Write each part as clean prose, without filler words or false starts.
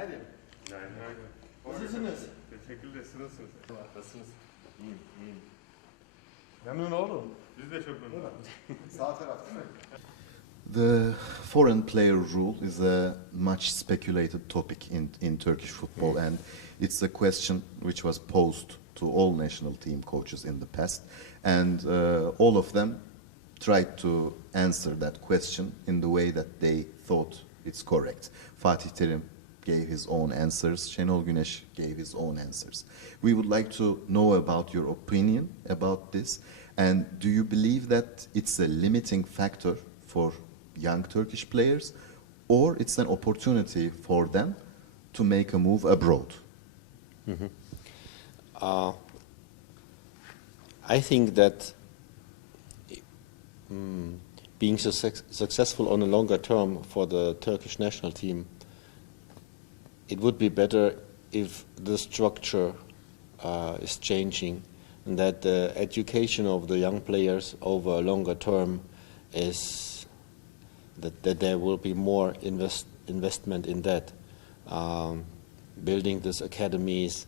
Günaydın. Günaydın. Nasılsınız? Teşekkürler. Siz nasılsınız? Nasılsınız? İyiyim. Memnun oldum. Biz de çok memnunuz. Sağ taraf değil mi? The foreign player rule is a much speculated topic in Turkish football, and it's a question which was posed to all national team coaches in the past, and all of them tried to answer that question in the way that they thought it's correct. Fatih Terim gave his own answers, Şenol Güneş gave his own answers. We would like to know about your opinion about this, and do you believe that it's a limiting factor for young Turkish players, or it's an opportunity for them to make a move abroad? I think that being successful on a longer term for the Turkish national team, it would be better if the structure is changing, and that the education of the young players over a longer term is that there will be more investment in that, building these academies,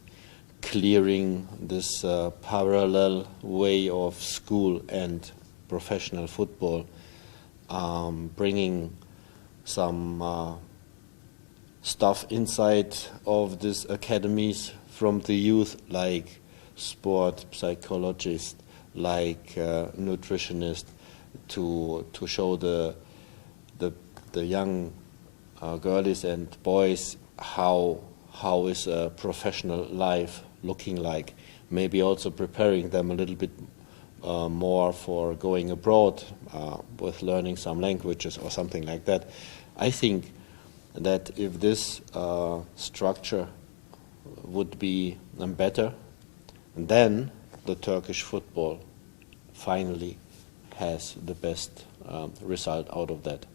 clearing this parallel way of school and professional football, bringing some stuff inside of these academies from the youth, like sport psychologists, like nutritionists, to show the young girls and boys how is a professional life looking like. Maybe also preparing them a little bit more for going abroad with learning some languages or something like that. I think that if this structure would be better, then the Turkish football finally has the best result out of that.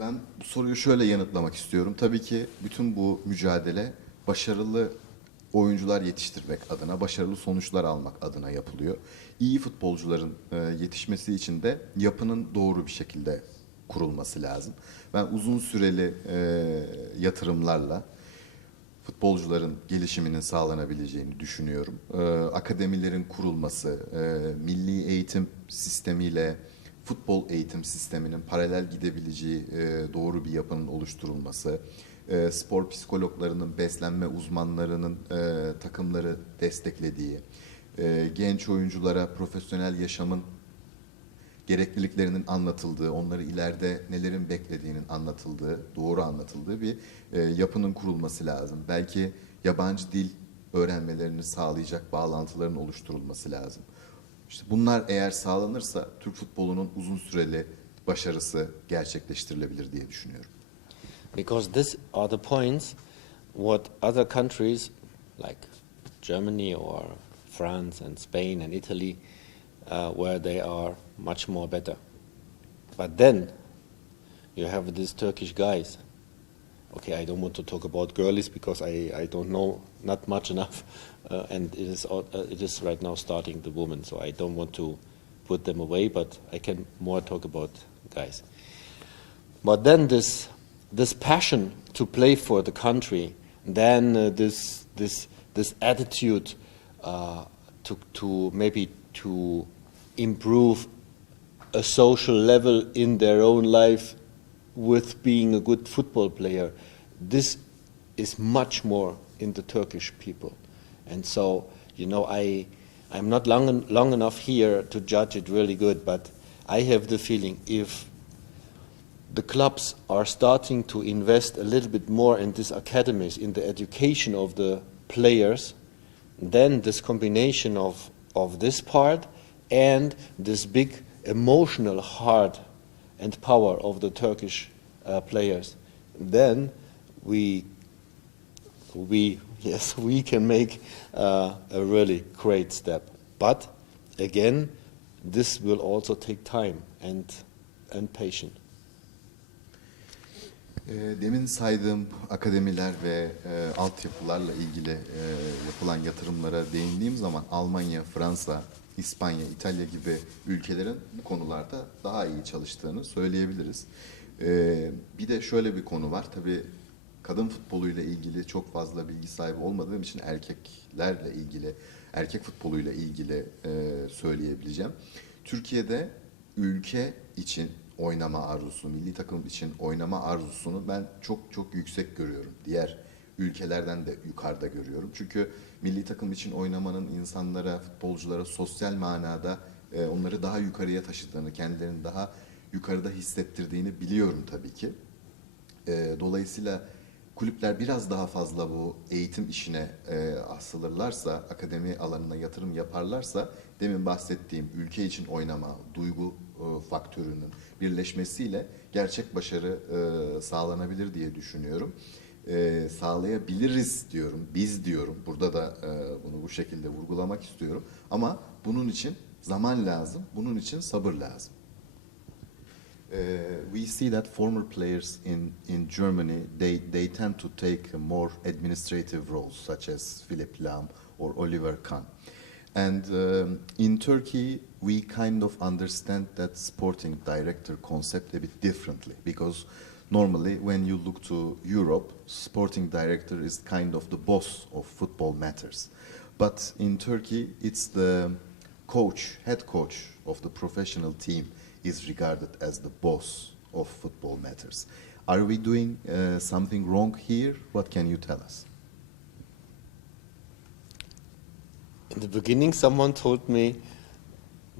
Ben bu soruyu şöyle yanıtlamak istiyorum. Tabii ki bütün bu mücadele başarılı oyuncular yetiştirmek adına, başarılı sonuçlar almak adına yapılıyor. İyi futbolcuların yetişmesi için de yapının doğru bir şekilde kurulması lazım. Ben uzun süreli yatırımlarla futbolcuların gelişiminin sağlanabileceğini düşünüyorum. Akademilerin kurulması, milli eğitim sistemiyle futbol eğitim sisteminin paralel gidebileceği doğru bir yapının oluşturulması, spor psikologlarının, beslenme uzmanlarının takımları desteklediği, genç oyunculara profesyonel yaşamın gerekliliklerinin anlatıldığı, onları ileride nelerin beklediğinin anlatıldığı, doğru anlatıldığı bir yapının kurulması lazım. Belki yabancı dil öğrenmelerini sağlayacak bağlantıların oluşturulması lazım. İşte bunlar eğer sağlanırsa Türk futbolunun uzun süreli başarısı gerçekleştirilebilir diye düşünüyorum. Because these are the points what other countries like Germany or France and Spain and Italy where they are much more better. But then you have these Turkish guys. Okay, I don't want to talk about girlies because I don't know not much enough, and it is right now starting the women, so I don't want to put them away, but I can more talk about guys. But then this passion to play for the country, then this attitude to maybe to improve a social level in their own life with being a good football player, this is much more in the Turkish people. And so, you know, I'm not long enough here to judge it really good, but I have the feeling if the clubs are starting to invest a little bit more in these academies, in the education of the players, then this combination of this part and this big emotional heart and power of the Turkish players, then we can make a really great step. But again, this will also take time and patience. Demin saydığım akademiler ve altyapılarla ilgili yapılan yatırımlara değindiğim zaman Almanya, Fransa, İspanya, İtalya gibi ülkelerin bu konularda daha iyi çalıştığını söyleyebiliriz. Bir de şöyle bir konu var. Tabii kadın futboluyla ilgili çok fazla bilgi sahibi olmadığım için erkeklerle ilgili, erkek futboluyla ilgili söyleyebileceğim. Türkiye'de ülke için oynama arzusu, milli takım için oynama arzusunu ben çok çok yüksek görüyorum. Diğer ülkelerden de yukarıda görüyorum. Çünkü milli takım için oynamanın insanlara, futbolculara sosyal manada onları daha yukarıya taşıdığını, kendilerini daha yukarıda hissettirdiğini biliyorum tabii ki. Dolayısıyla kulüpler biraz daha fazla bu eğitim işine asılırlarsa, akademi alanına yatırım yaparlarsa, demin bahsettiğim ülke için oynama, duygu faktörünün birleşmesiyle gerçek başarı sağlanabilir diye düşünüyorum. Sağlayabiliriz diyorum, biz diyorum. Burada da bunu bu şekilde vurgulamak istiyorum. Ama bunun için zaman lazım, bunun için sabır lazım. We see that former players in Germany they tend to take more administrative roles, such as Philipp Lahm or Oliver Kahn. And in Turkey, we kind of understand that sporting director concept a bit differently, because normally when you look to Europe, sporting director is kind of the boss of football matters. But in Turkey, it's the coach, head coach of the professional team is regarded as the boss of football matters. Are we doing something wrong here? What can you tell us? In the beginning, someone told me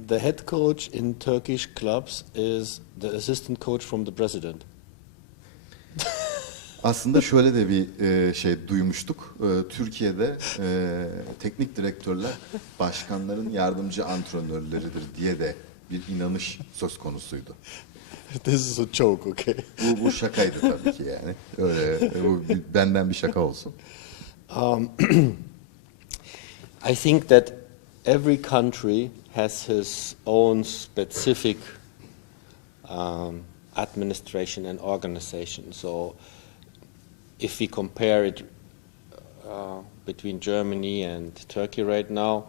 the head coach in Turkish clubs is the assistant coach from the president. Aslında şöyle de bir şey duymuştuk. Türkiye'de teknik direktörler başkanların yardımcı antrenörleridir diye de bir inanış söz konusuydu. This is a joke, okay? Bu şakaydı tabii ki yani. Öyle, bu benden bir şaka olsun. I think that every country has his own specific administration and organization. So if we compare it between Germany and Turkey right now,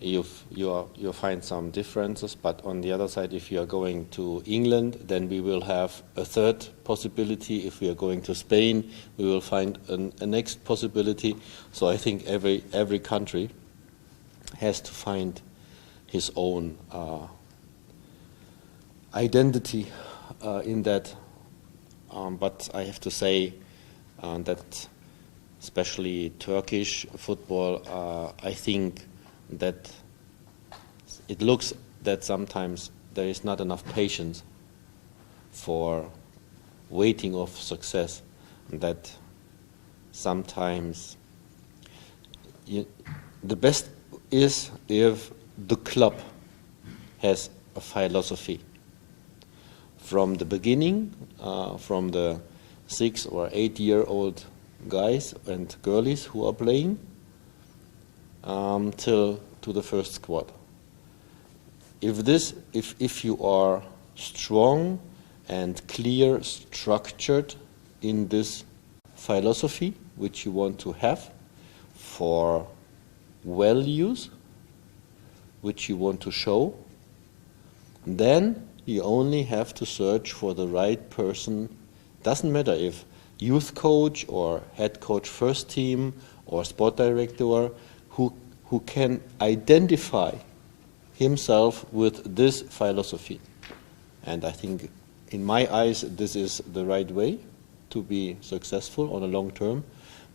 you'll find some differences. But on the other side, if you are going to England, then we will have a third possibility. If we are going to Spain, we will find a next possibility. So I think every country has to find his own identity in that. But I have to say that especially Turkish football, I think that it looks that sometimes there is not enough patience for waiting of success, that sometimes the best is if the club has a philosophy from the beginning, from the 6 or 8-year-old guys and girlies who are playing till to the first squad. If you are strong and clear, structured in this philosophy which you want to have for values which you want to show, then you only have to search for the right person. Doesn't matter if youth coach or head coach first team or sport director who can identify himself with this philosophy. And I think in my eyes this is the right way to be successful on a long term,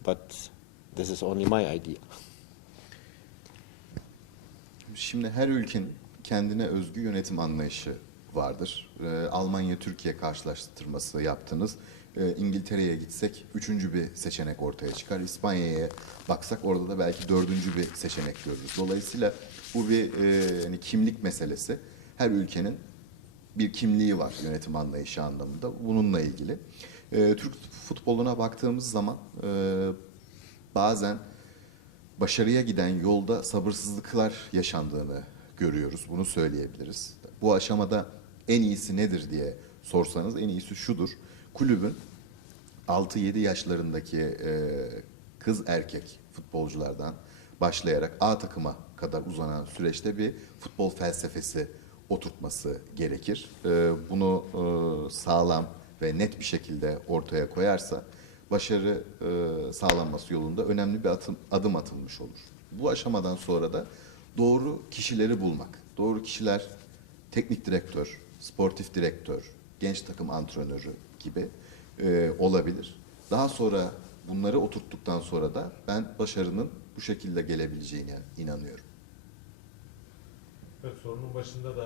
but this is only my idea. Şimdi her ülkenin kendine özgü yönetim anlayışı vardır. Almanya-Türkiye karşılaştırması yaptınız. İngiltere'ye gitsek 3. bir seçenek ortaya çıkar. İspanya'ya baksak orada da belki 4. bir seçenek görürüz. Dolayısıyla bu bir hani kimlik meselesi. Her ülkenin bir kimliği var yönetim anlayışı anlamında. Bununla ilgili. Türk futboluna baktığımız zaman bazen başarıya giden yolda sabırsızlıklar yaşandığını görüyoruz. Bunu söyleyebiliriz. Bu aşamada en iyisi nedir diye sorsanız en iyisi şudur. Kulübün 6-7 yaşlarındaki kız erkek futbolculardan başlayarak A takıma kadar uzanan süreçte bir futbol felsefesi oturtması gerekir. Bunu sağlam ve net bir şekilde ortaya koyarsa başarı sağlanması yolunda önemli bir adım atılmış olur. Bu aşamadan sonra da doğru kişileri bulmak. Doğru kişiler teknik direktör, sportif direktör, genç takım antrenörü gibi olabilir. Daha sonra bunları oturttuktan sonra da ben başarının bu şekilde gelebileceğine inanıyorum. Evet, sorunun başında da